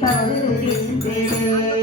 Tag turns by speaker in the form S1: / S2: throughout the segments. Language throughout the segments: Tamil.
S1: தவறு செய்தேன்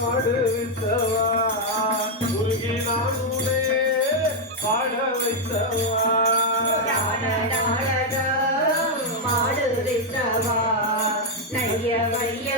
S1: படுத்தவா உருகி நானுடே பாட வைத்தவா?
S2: மாடு வைத்தவா? நைய வைய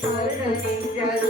S2: సరళ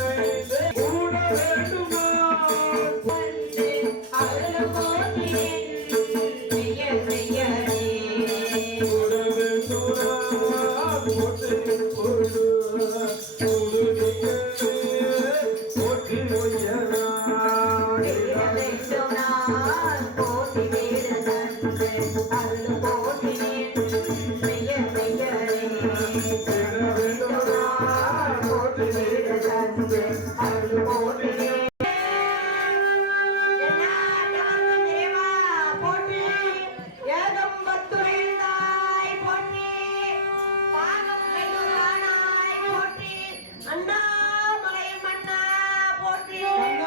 S2: 嗯